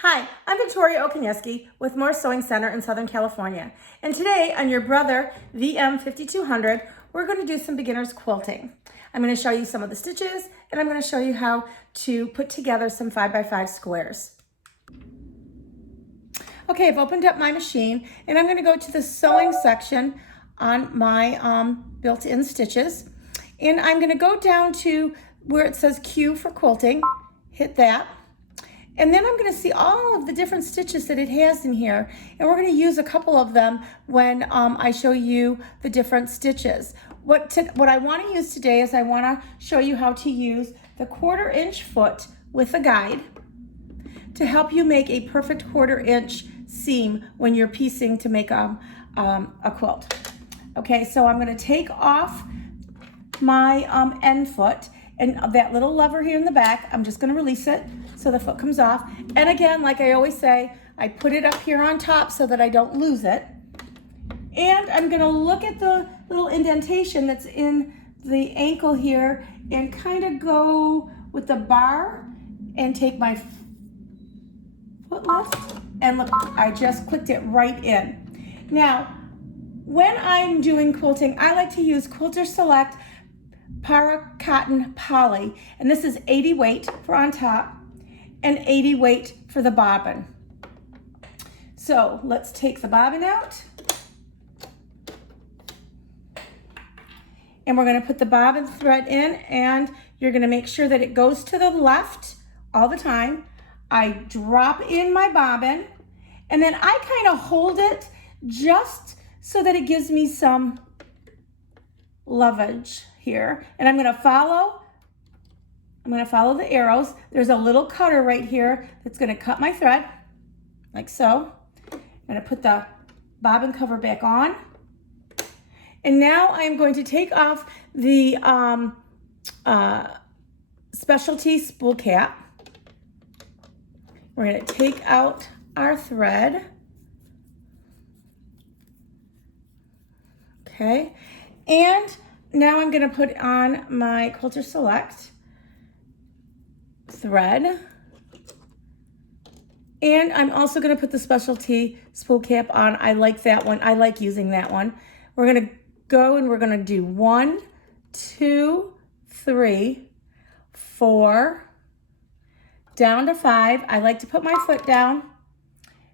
Hi, I'm Victoria Okuniewski with Moore Sewing Center in Southern California. And today on your Brother VM5200, we're going to do some beginner's quilting. I'm going to show you some of the stitches and I'm going to show you how to put together some 5x5 squares. Okay, I've opened up my machine and I'm going to go to the sewing section on my built-in stitches. And I'm going to go down to where it says Q for quilting, hit that. And then I'm going to see all of the different stitches that it has in here. And we're going to use a couple of them when I show you the different stitches. What I want to use today is I want to show you how to use the 1/4 inch foot with a guide to help you make a perfect 1/4 inch seam when you're piecing to make a quilt. Okay, so I'm going to take off my end foot. And that little lever here in the back, I'm just going to release it so the foot comes off. And again, like I always say, I put it up here on top so that I don't lose it. And I'm going to look at the little indentation that's in the ankle here and kind of go with the bar and take my foot lift. And look, I just clicked it right in. Now, when I'm doing quilting, I like to use Quilter Select Para Cotton Poly, and this is 80 weight for on top and 80 weight for the bobbin. So let's take the bobbin out and we're going to put the bobbin thread in, and you're going to make sure that it goes to the left all the time. I drop in my bobbin and then I kind of hold it just so that it gives me some leverage here, and I'm going to follow the arrows. There's a little cutter right here that's going to cut my thread like so. I'm going to put the bobbin cover back on, and now I'm going to take off the specialty spool cap. We're going to take out our thread. Okay, and now I'm going to put on my Quilter Select thread. And I'm also going to put the specialty spool cap on. I like that one. I like using that one. We're going to go and we're going to do 1, 2, 3, 4, down to 5. I like to put my foot down.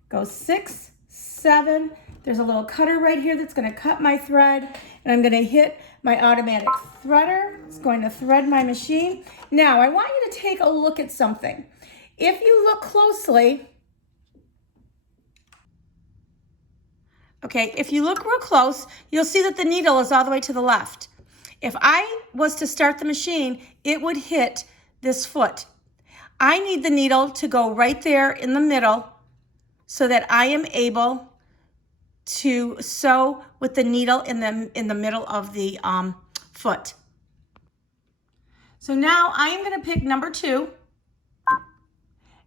Go 6, 7. There's a little cutter right here that's going to cut my thread, and I'm going to hit my automatic threader. It's going to thread my machine. Now, I want you to take a look at something. If you look closely, okay, if you look real close, you'll see that the needle is all the way to the left. If I was to start the machine, it would hit this foot. I need the needle to go right there in the middle so that I am able to sew with the needle in the middle of the foot. So now I am going to pick number 2,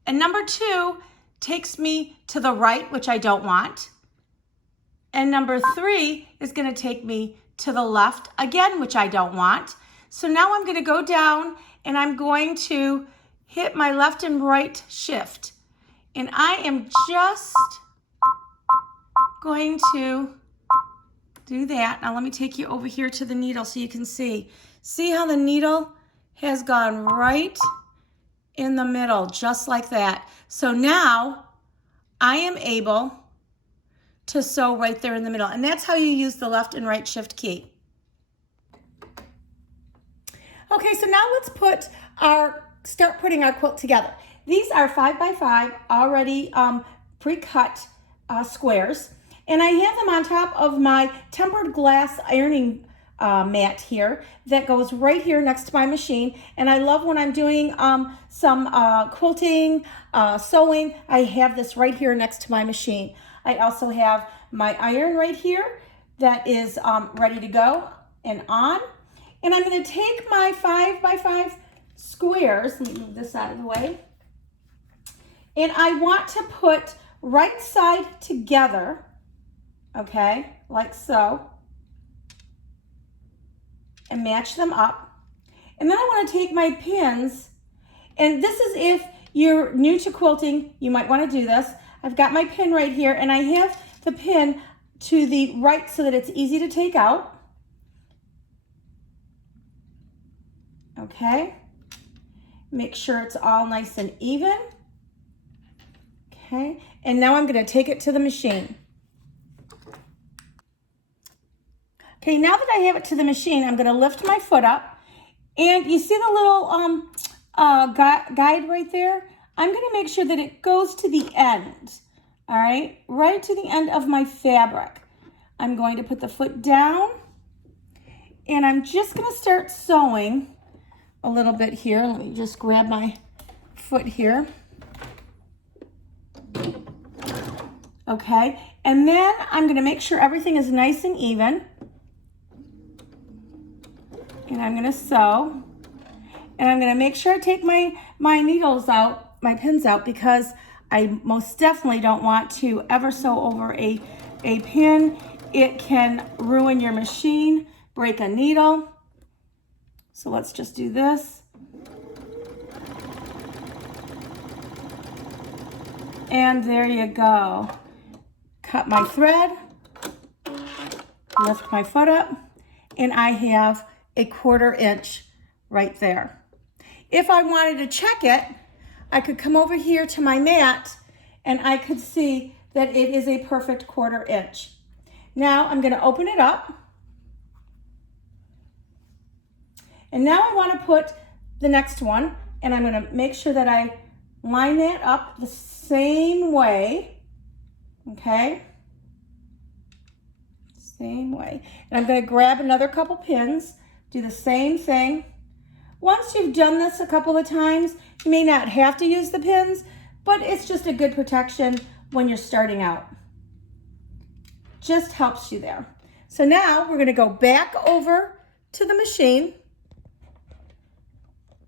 and number 2 takes me to the right, which I don't want, and number 3 is going to take me to the left again, which I don't want. So now I'm going to go down and I'm going to hit my left and right shift, and I am just going to do that. Now let me take you over here to the needle so you can see. See how the needle has gone right in the middle, just like that. So now I am able to sew right there in the middle. And that's how you use the left and right shift key. Okay, so now let's start putting our quilt together. These are 5x5 already pre-cut squares. And I have them on top of my tempered glass ironing mat here that goes right here next to my machine. And I love when I'm doing some quilting, sewing, I have this right here next to my machine. I also have my iron right here that is ready to go and on. And I'm going to take my 5x5 squares, let me move this out of the way, and I want to put right side together. Okay, like so, and match them up. And then I want to take my pins, and this is if you're new to quilting, you might want to do this. I've got my pin right here, and I have the pin to the right so that it's easy to take out. Okay. Make sure it's all nice and even. Okay. And now I'm going to take it to the machine. Okay, now that I have it to the machine, I'm going to lift my foot up. And you see the little guide right there? I'm going to make sure that it goes to the end. All right, right to the end of my fabric. I'm going to put the foot down. And I'm just going to start sewing a little bit here. Let me just grab my foot here. Okay, and then I'm going to make sure everything is nice and even. And I'm going to sew. And I'm going to make sure I take my needles out, my pins out, because I most definitely don't want to ever sew over a pin. It can ruin your machine, break a needle. So let's just do this. And there you go. Cut my thread, lift my foot up, and I have a 1/4 inch right there. If I wanted to check it, I could come over here to my mat and I could see that it is a perfect 1/4 inch. Now I'm going to open it up. And now I want to put the next one, and I'm going to make sure that I line that up the same way. Okay? Same way. And I'm going to grab another couple pins, do the same thing. Once you've done this a couple of times, you may not have to use the pins, but it's just a good protection when you're starting out. Just helps you there. So now we're going to go back over to the machine.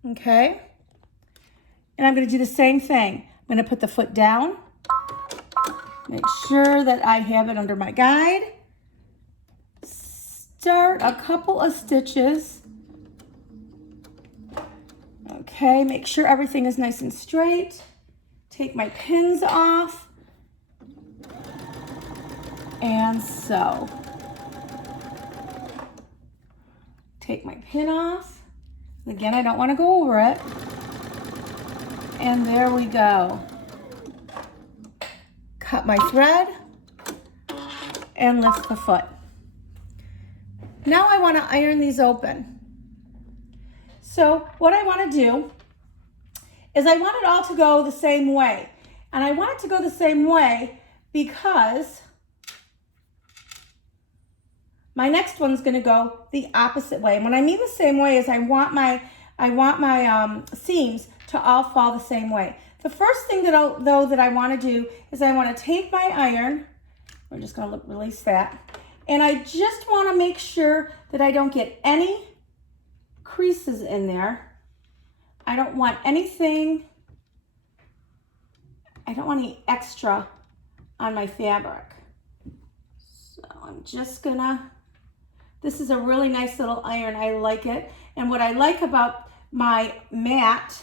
Okay? And I'm going to do the same thing. I'm going to put the foot down. Make sure that I have it under my guide. Start a couple of stitches. Okay, make sure everything is nice and straight. Take my pins off. And sew. Take my pin off. Again, I don't want to go over it. And there we go. Cut my thread and lift the foot. Now I want to iron these open. So what I want to do is I want it all to go the same way. And I want it to go the same way because my next one's going to go the opposite way. And when I mean the same way is I want my seams to all fall the same way. The first thing that I want to do is I want to take my iron. We're just going to release that. And I just want to make sure that I don't get any creases in there. I don't want anything, I don't want any extra on my fabric. So I'm just gonna, this is a really nice little iron. I like it. And what I like about my mat,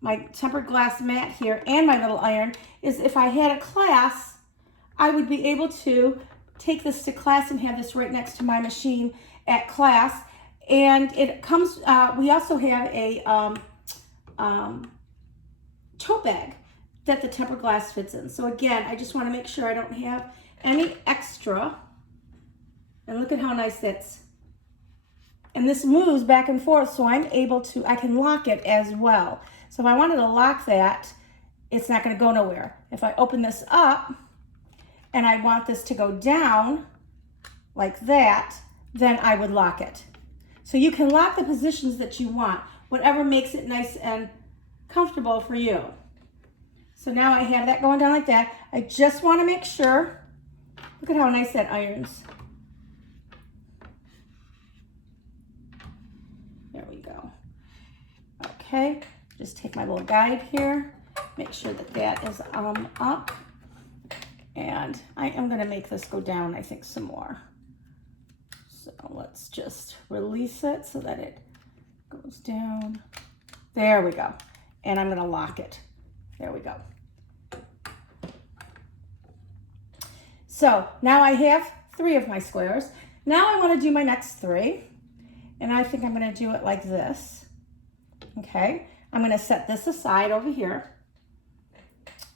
my tempered glass mat here, and my little iron is if I had a class, I would be able to take this to class and have this right next to my machine at class. And it comes, we also have a tote bag that the tempered glass fits in. So again, I just want to make sure I don't have any extra. And look at how nice that's. And this moves back and forth, so I'm able to, I can lock it as well. So if I wanted to lock that, it's not going to go nowhere. If I open this up and I want this to go down like that, then I would lock it. So you can lock the positions that you want, whatever makes it nice and comfortable for you. So now I have that going down like that. I just want to make sure, look at how nice that irons. There we go. Okay, just take my little guide here, make sure that that is up. And I am going to make this go down, I think, some more. So let's just release it so that it goes down. There we go. And I'm going to lock it. There we go. So now I have 3 of my squares. Now I want to do my next 3. And I think I'm going to do it like this. Okay, I'm going to set this aside over here.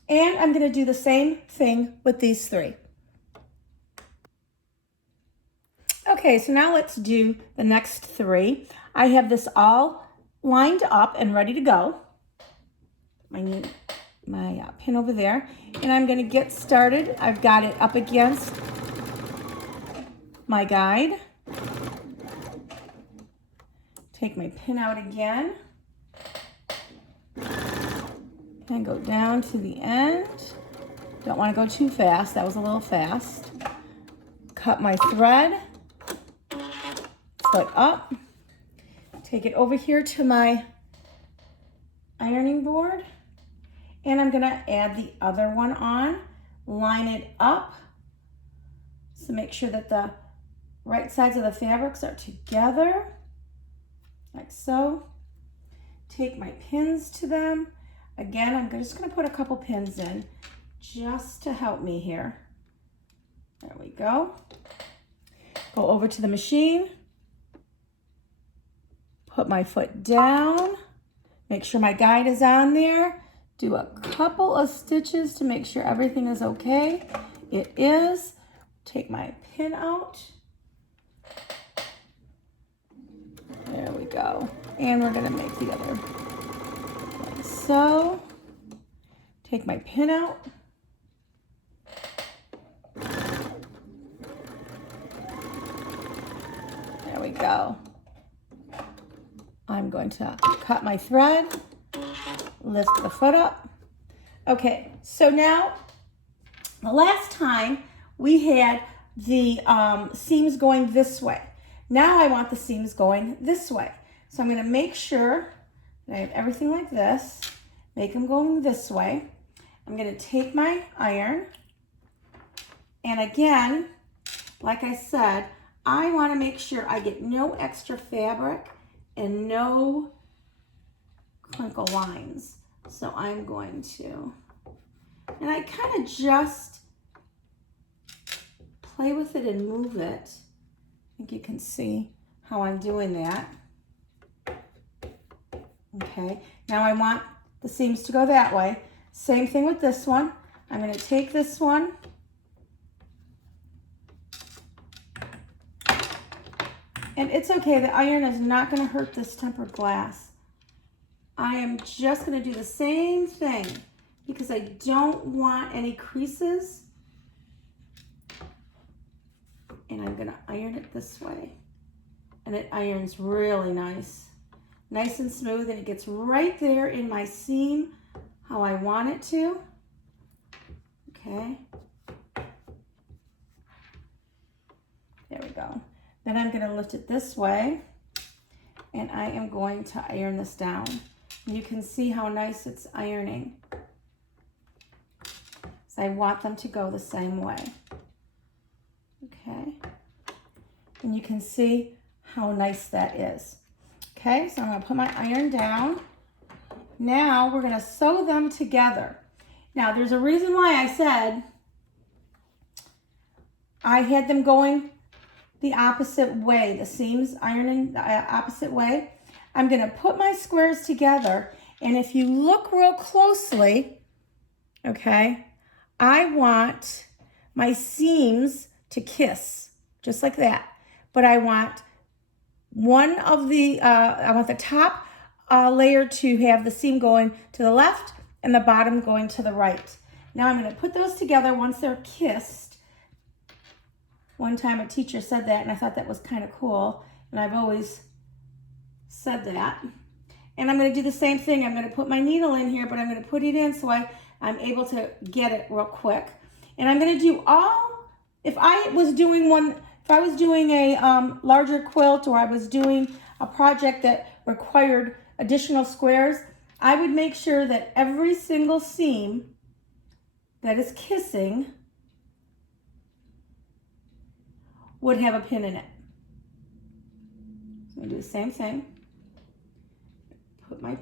And I'm going to do the same thing with these 3. Okay, so now let's do the next 3. I have this all lined up and ready to go. My pin over there. And I'm going to get started. I've got it up against my guide. Take my pin out again. And go down to the end. Don't want to go too fast. That was a little fast. Cut my thread. Foot up. Take it over here to my ironing board. And I'm going to add the other one on. Line it up. So make sure that the right sides of the fabrics are together. Like so. Take my pins to them. Again, I'm just going to put a couple pins in just to help me here. There we go. Go over to the machine. Put my foot down. Make sure my guide is on there. Do a couple of stitches to make sure everything is okay. It is. Take my pin out. There we go. And we're going to make the other like so. Take my pin out. There we go. I'm going to cut my thread, lift the foot up. Okay, so now the last time we had the seams going this way. Now I want the seams going this way. So I'm going to make sure that I have everything like this, make them going this way. I'm going to take my iron, and again, like I said, I want to make sure I get no extra fabric and no crinkle lines. So I'm going to, and I kind of just play with it and move it. I think you can see how I'm doing that. Okay, now I want the seams to go that way. Same thing with this one. I'm going to take this one and it's okay, the iron is not going to hurt this tempered glass. I am just going to do the same thing because I don't want any creases. And I'm going to iron it this way. And it irons really nice. Nice and smooth, and it gets right there in my seam how I want it to. Okay. There we go. Then I'm going to lift it this way, and I am going to iron this down. You can see how nice it's ironing. So I want them to go the same way. Okay. And you can see how nice that is. Okay, so I'm going to put my iron down. Now we're going to sew them together. Now there's a reason why I said I had them going the opposite way, the seams ironing the opposite way. I'm going to put my squares together, and if you look real closely, okay, I want my seams to kiss, just like that. But I want one of the, I want the top layer to have the seam going to the left and the bottom going to the right. Now I'm going to put those together once they're kissed. One time a teacher said that, and I thought that was kind of cool, and I've always said that. And I'm going to do the same thing. I'm going to put my needle in here, but I'm going to put it in so I'm able to get it real quick. And I'm going to do all, if I was doing a larger quilt, or I was doing a project that required additional squares, I would make sure that every single seam that is kissing would have a pin in it. So I'm going to do the same thing. Put my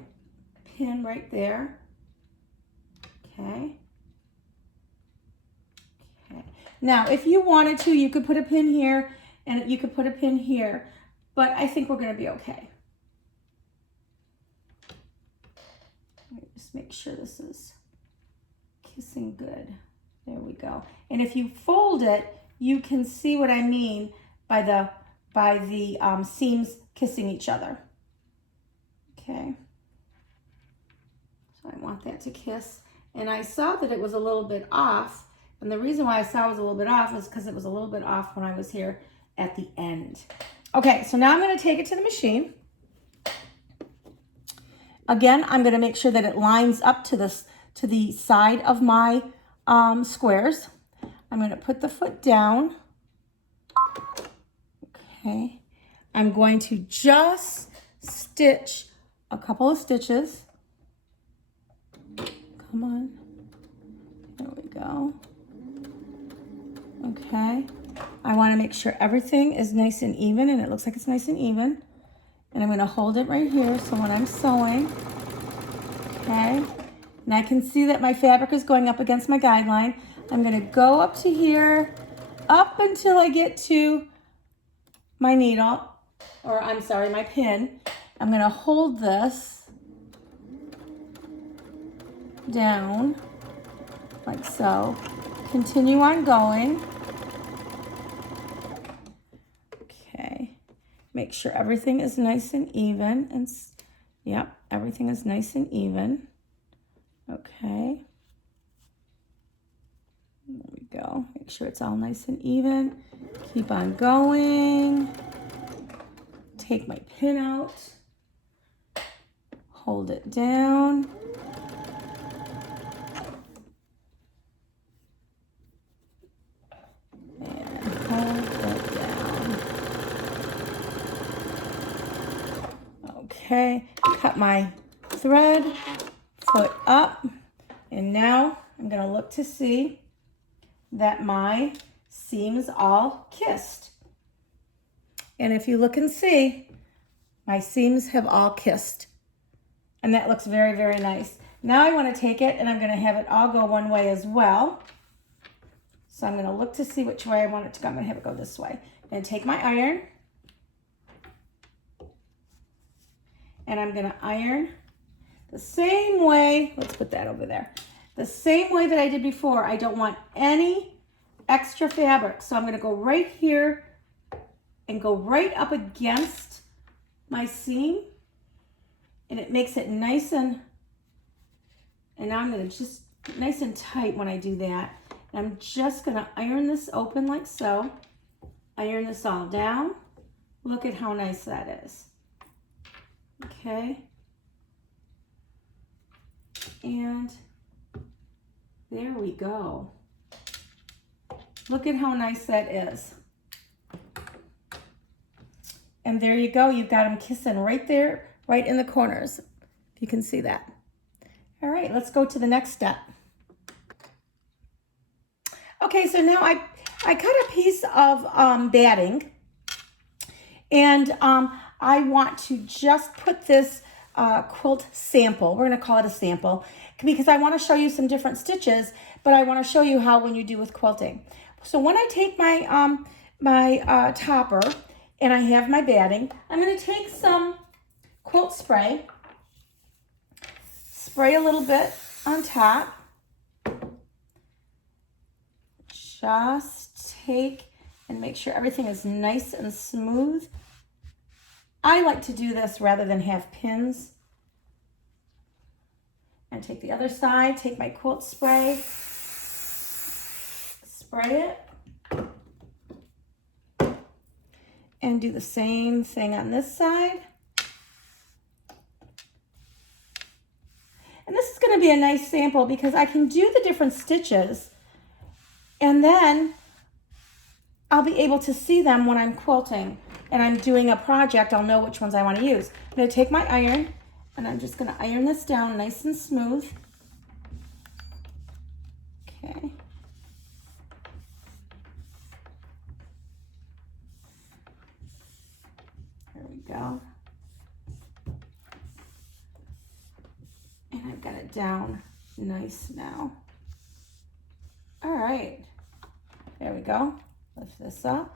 pin right there. Okay. Okay. Now, if you wanted to, you could put a pin here and you could put a pin here, but I think we're going to be okay. Let me just make sure this is kissing good. There we go. And if you fold it, you can see what I mean by the seams kissing each other. Okay. So I want that to kiss. And I saw that it was a little bit off. And the reason why I saw it was a little bit off is because it was a little bit off when I was here at the end. Okay, so now I'm going to take it to the machine. Again, I'm going to make sure that it lines up to the side of my squares. I'm going to put the foot down. Okay. I'm going to just stitch a couple of stitches. Come on. There we go. Okay. I want to make sure everything is nice and even, and it looks like it's nice and even. And I'm going to hold it right here so when I'm sewing, okay, and I can see that my fabric is going up against my guideline. I'm going to go up to here, up until I get to my needle, or I'm sorry, my pin. I'm going to hold this down like so. Continue on going. Okay. Make sure everything is nice and even. And yep, everything is nice and even. Okay. There we go. Make sure it's all nice and even. Keep on going. Take my pin out. Hold it down. And hold it down. Okay, cut my thread, foot up, and now I'm going to look to see that my seam is all kissed. And if you look and see, my seams have all kissed. And that looks very, very nice. Now I want to take it and I'm going to have it all go one way as well. So I'm going to look to see which way I want it to go. I'm going to have it go this way. I'm going to take my iron. And I'm going to iron the same way. Let's put that over there. The same way that I did before. I don't want any extra fabric. So I'm going to go right here and go right up against my seam. And it makes it nice and now I'm going to just nice and tight when I do that. And I'm just going to iron this open like so. Iron this all down. Look at how nice that is. Okay. And there we go. Look at how nice that is. And there you go. You've got them kissing right there, right in the corners, if you can see that. All right, let's go to the next step. Okay, so now I cut a piece of batting, and I want to just put this quilt sample. We're going to call it a sample because I want to show you some different stitches, but I want to show you how when you do with quilting. So when I take my my topper and I have my batting, I'm going to take some quilt spray, spray a little bit on top. Just take and make sure everything is nice and smooth. I like to do this rather than have pins. And take the other side, take my quilt spray, spray it, and do the same thing on this side. And this is going to be a nice sample because I can do the different stitches and then I'll be able to see them when I'm quilting and I'm doing a project. I'll know which ones I want to use. I'm going to take my iron and I'm just going to iron this down nice and smooth. Okay. There we go. And I've got it down nice now. All right, there we go. Lift this up.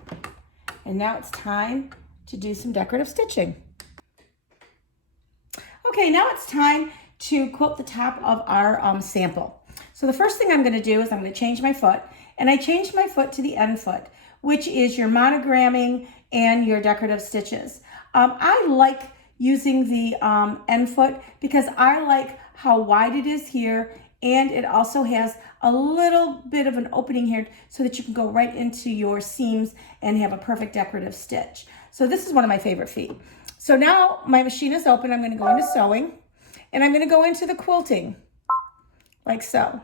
And now it's time to do some decorative stitching. Okay, now it's time to quilt the top of our sample. So the first thing I'm going to do is I'm going to change my foot, and I changed my foot to the end foot, which is your monogramming and your decorative stitches. I like using the end foot because I like how wide it is here, and it also has a little bit of an opening here so that you can go right into your seams and have a perfect decorative stitch. So this is one of my favorite feet. So now my machine is open. I'm going to go into sewing, and I'm going to go into the quilting like so.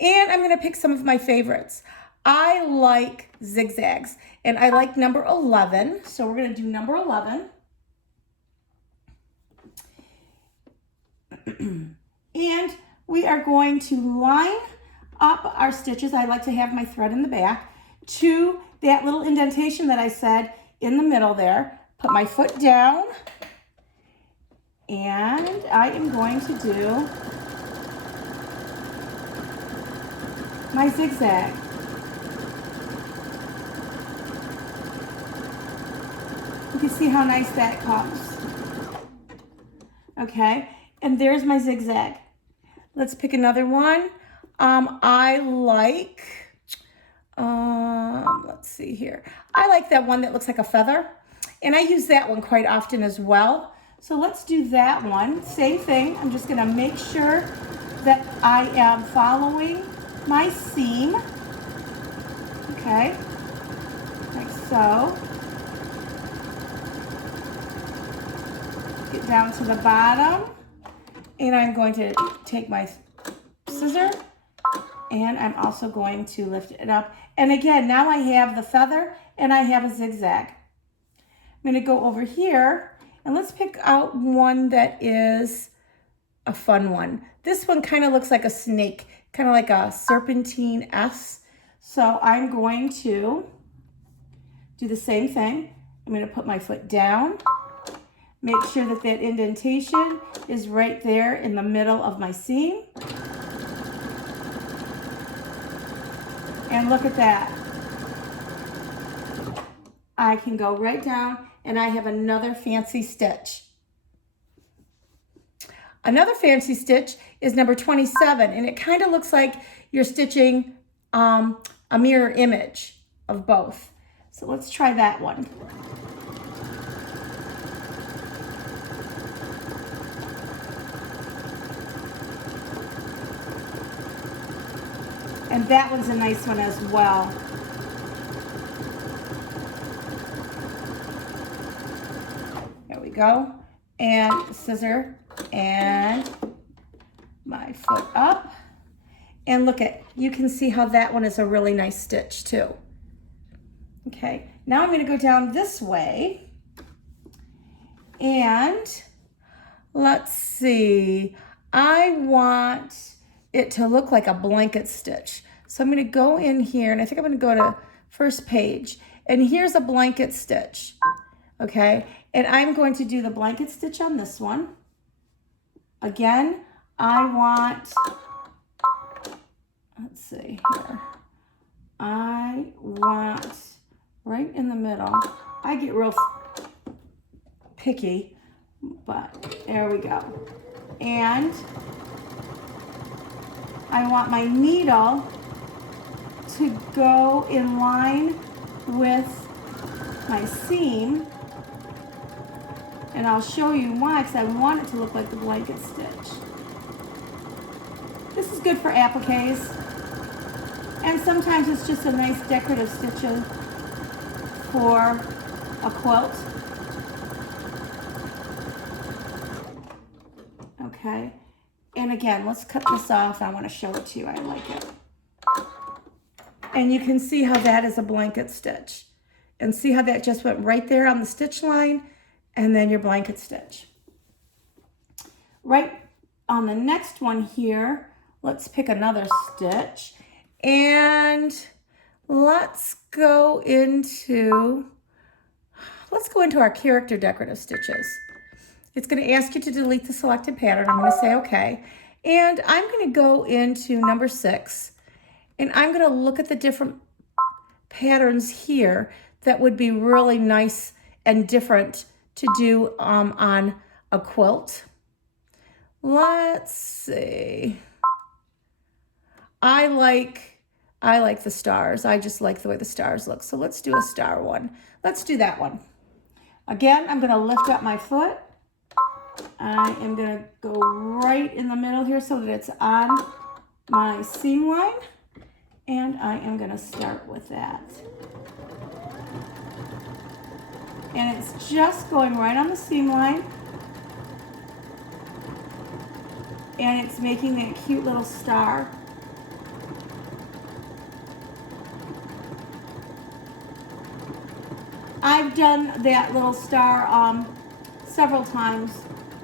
And I'm going to pick some of my favorites. I like zigzags, and I like number 11. So we're going to do number 11. And we are going to line up our stitches. I like to have my thread in the back to that little indentation that I said in the middle there. Put my foot down, and I am going to do my zigzag. You can see how nice that comes. Okay, and there's my zigzag. Let's pick another one. I like, let's see here. I like that one that looks like a feather, and I use that one quite often as well. So let's do that one. Same thing. I'm just gonna make sure that I am following my seam. Okay, like so. Get down to the bottom, and I'm going to take my scissor, and I'm also going to lift it up. And again, now I have the feather and I have a zigzag. I'm going to go over here, and let's pick out one that is a fun one. This one kind of looks like a snake, kind of like a serpentine S. So I'm going to do the same thing. I'm going to put my foot down. Make sure that that indentation is right there in the middle of my seam. And look at that. I can go right down, and I have another fancy stitch. Another fancy stitch is number 27, and it kind of looks like you're stitching a mirror image of both. So let's try that one. And that one's a nice one as well. There we go. And scissor and my foot up. And look at, you can see how that one is a really nice stitch too. Okay, now I'm going to go down this way. And let's see, I want it to look like a blanket stitch. So I'm going to go in here, and I think I'm going to go to first page, and here's a blanket stitch. Okay, and I'm going to do the blanket stitch on this one. Again, I want, let's see here, I want right in the middle. I get real picky, but there we go. And I want my needle to go in line with my seam, and I'll show you why, because I want it to look like the blanket stitch. This is good for appliques, and sometimes it's just a nice decorative stitch for a quilt. Okay. And again, let's cut this off. I want to show it to you. I like it. And you can see how that is a blanket stitch. And see how that just went right there on the stitch line, and then your blanket stitch. Right on the next one here, let's pick another stitch. And let's go into our character decorative stitches. It's going to ask you to delete the selected pattern. I'm going to say okay. And I'm going to go into number 6, and I'm going to look at the different patterns here that would be really nice and different to do on a quilt. Let's see. I like the stars. I just like the way the stars look. So let's do a star one. Let's do that one. Again, I'm going to lift up my foot. I am going to go right in the middle here so that it's on my seam line. And I am going to start with that. And it's just going right on the seam line. And it's making that cute little star. I've done that little star several times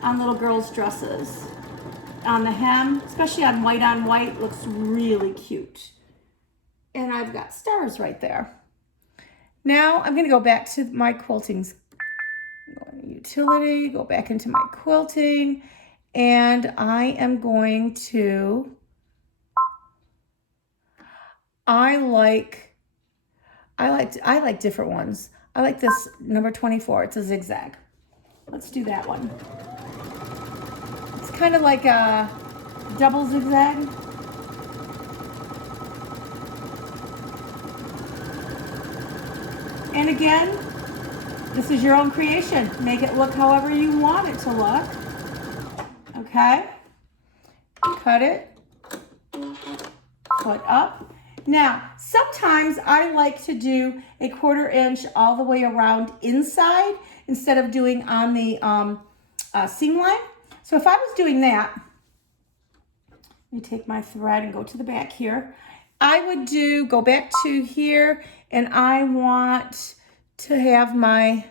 on little girls' dresses. On the hem, especially on white, looks really cute. And I've got stars right there. Now I'm going to go back to my quiltings. Go into utility, go back into my quilting, and I am going to, I like different ones. I like this number 24. It's a zigzag. Let's do that one. It's kind of like a double zigzag. And again, this is your own creation. Make it look however you want it to look. Okay? Cut it. Foot up. Now, sometimes I like to do a 1/4 inch all the way around inside instead of doing on the seam line. So if I was doing that, let me take my thread and go to the back here. I would go back to here, and I want to have my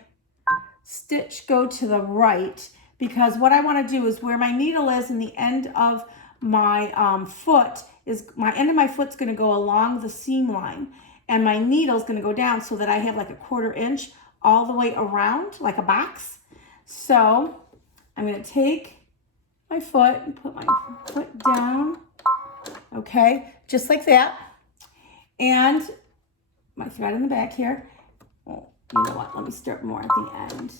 stitch go to the right, because what I want to do is where my needle is in the end of my foot is my end of my foot's going to go along the seam line, and my needle's going to go down so that I have like a 1/4 inch all the way around like a box. So I'm going to take my foot and put my foot down. Okay, just like that. And my thread in the back here. Well, you know what? Let me start more at the end.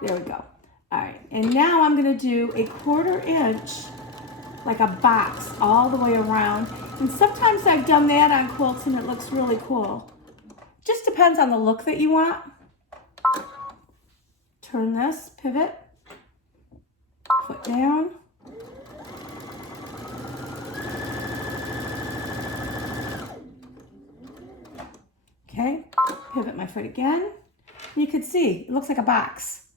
There we go. All right, and now I'm going to do a 1/4 inch like a box all the way around. And sometimes I've done that on quilts and it looks really cool. Just depends on the look that you want. Turn this, pivot, foot down. Okay, pivot my foot again. You could see, it looks like a box.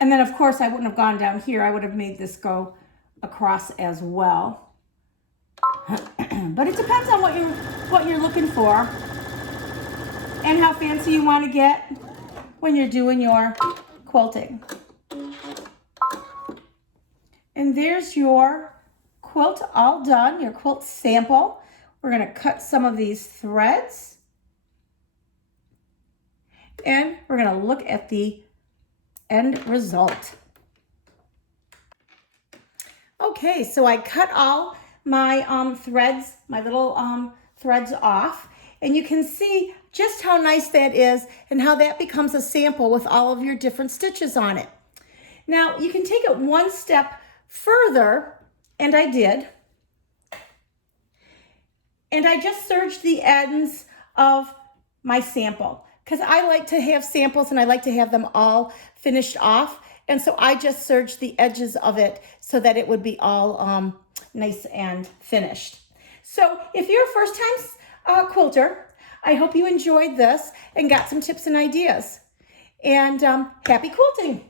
And then of course I wouldn't have gone down here. I would have made this go across as well. But it depends on what you're looking for and how fancy you want to get when you're doing your quilting. And there's your quilt all done, your quilt sample. We're going to cut some of these threads. And we're going to look at the end result. Okay, so I cut all my threads, my little threads off, and you can see just how nice that is and how that becomes a sample with all of your different stitches on it. Now, you can take it one step further, and I did. And I just serged the ends of my sample because I like to have samples and I like to have them all finished off. And so I just serged the edges of it so that it would be all nice and finished. So if you're a first-time quilter, I hope you enjoyed this and got some tips and ideas. And happy quilting!